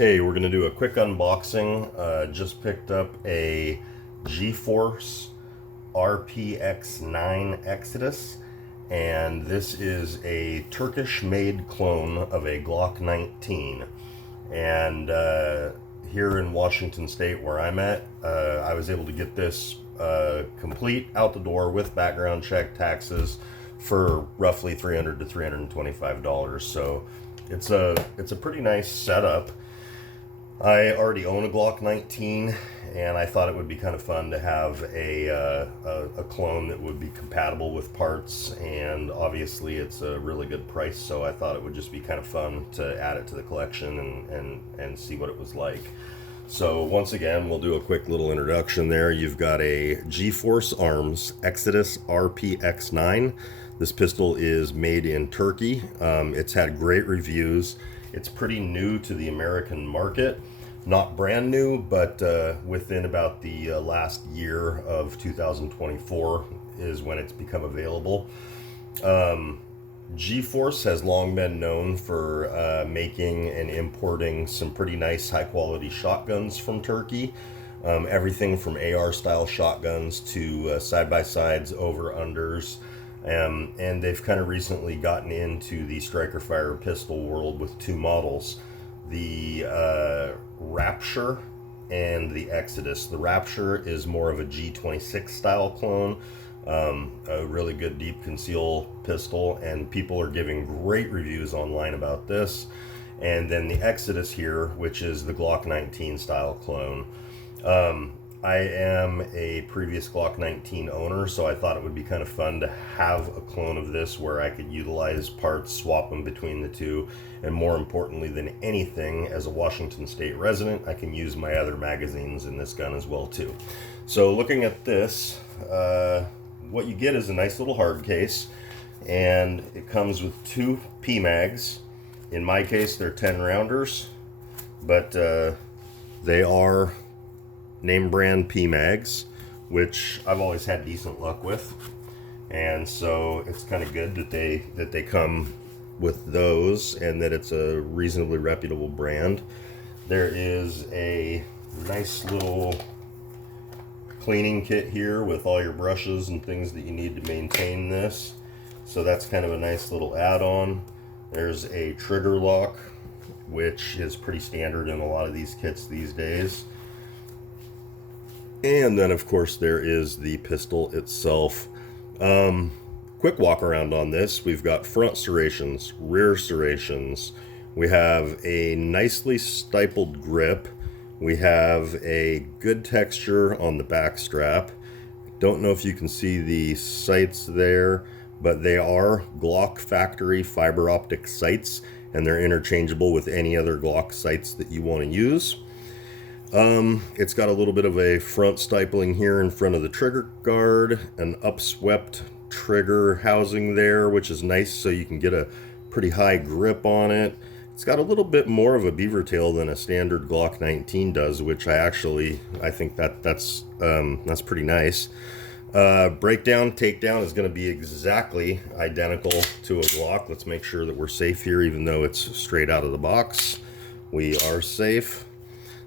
Hey, we're going to do a quick unboxing. Just picked up a GForce RPX9 Exodus, and this is a Turkish-made clone of a Glock 19. And here in Washington State, where I'm at, I was able to get this complete out the door with background check, taxes, for roughly $300 to $325. So it's a pretty nice setup. I already own a Glock 19, and I thought it would be kind of fun to have a clone that would be compatible with parts, and obviously it's a really good price, so I thought it would just be kind of fun to add it to the collection and see what it was like. So once again, we'll do a quick little introduction there. You've got a GForce Arms Exodus RPX9. This pistol is made in Turkey. It's had great reviews. It's pretty new to the American market. Not brand new, but within about the last year of 2024 is when it's become available. GForce has long been known for making and importing some pretty nice high quality shotguns from Turkey. Everything from AR style shotguns to side-by-sides, over-unders. And they've kind of recently gotten into the striker fire pistol world with two models, the Rapture and the Exodus. The Rapture is more of a G26 style clone, a really good deep conceal pistol, and people are giving great reviews online about this. And then the Exodus here, which is the Glock 19 style clone. I am a previous Glock 19 owner, so I thought it would be kind of fun to have a clone of this where I could utilize parts, swap them between the two, and more importantly than anything, as a Washington State resident, I can use my other magazines in this gun as well too. So looking at this, what you get is a nice little hard case, and it comes with two PMags. In my case, they're 10 rounders, but they are name brand PMags, which I've always had decent luck with, and so it's kind of good that they come with those and that it's a reasonably reputable brand. There is a nice little cleaning kit here with all your brushes and things that you need to maintain this, so that's kind of a nice little add-on. There's a trigger lock, which is pretty standard in a lot of these kits these days. And then, of course, there is the pistol itself. Quick walk around on this. We've got front serrations, rear serrations. We have a nicely stippled grip. We have a good texture on the back strap. Don't know if you can see the sights there, but they are Glock factory fiber optic sights, and they're interchangeable with any other Glock sights that you want to use. It's got a little bit of a front stipling here in front of the trigger guard, an upswept trigger housing there, which is nice so you can get a pretty high grip on it. It's got a little bit more of a beaver tail than a standard Glock 19 does, which I think that's pretty nice. Breakdown, takedown is going to be exactly identical to a Glock. Let's make sure that we're safe here, even though it's straight out of the box. We are safe.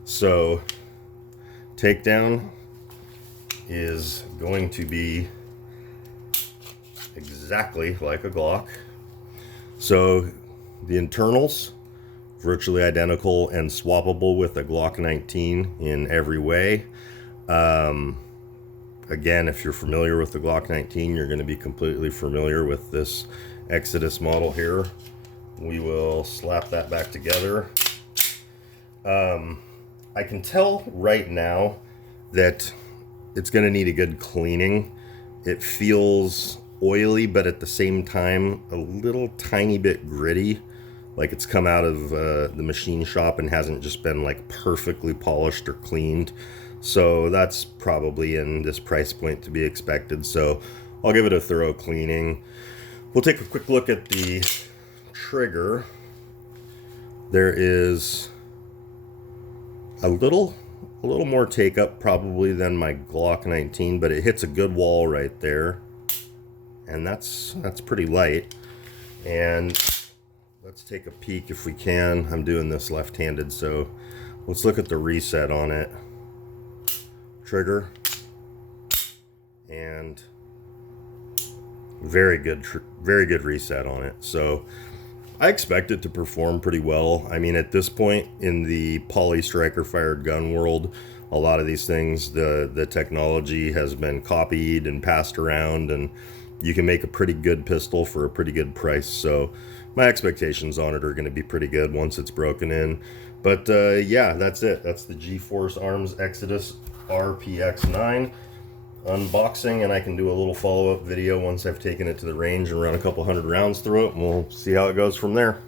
So takedown is going to be exactly like a Glock. So the internals, virtually identical and swappable with a Glock 19 in every way. Again, if you're familiar with the Glock 19, you're going to be completely familiar with this Exodus model here. We will slap that back together. I can tell right now that it's going to need a good cleaning. It feels oily, but at the same time a little tiny bit gritty, like it's come out of the machine shop and hasn't just been like perfectly polished or cleaned. So that's probably in this price point to be expected, so I'll give it a thorough cleaning. We'll take a quick look at the trigger. There is a little more take up probably than my Glock 19, but it hits a good wall right there, and that's pretty light. And Let's take a peek if we can. I'm doing this left-handed, so let's look at the reset on it. Trigger. And very good reset on it. So I expect it to perform pretty well. I mean, at this point in the poly striker fired gun world, a lot of these things, the technology has been copied and passed around, and you can make a pretty good pistol for a pretty good price. So my expectations on it are going to be pretty good once it's broken in. But yeah, that's it. That's the GForce Arms Exodus RPX9 unboxing, and I can do a little follow-up video once I've taken it to the range and run a couple hundred rounds through it, and we'll see how it goes from there.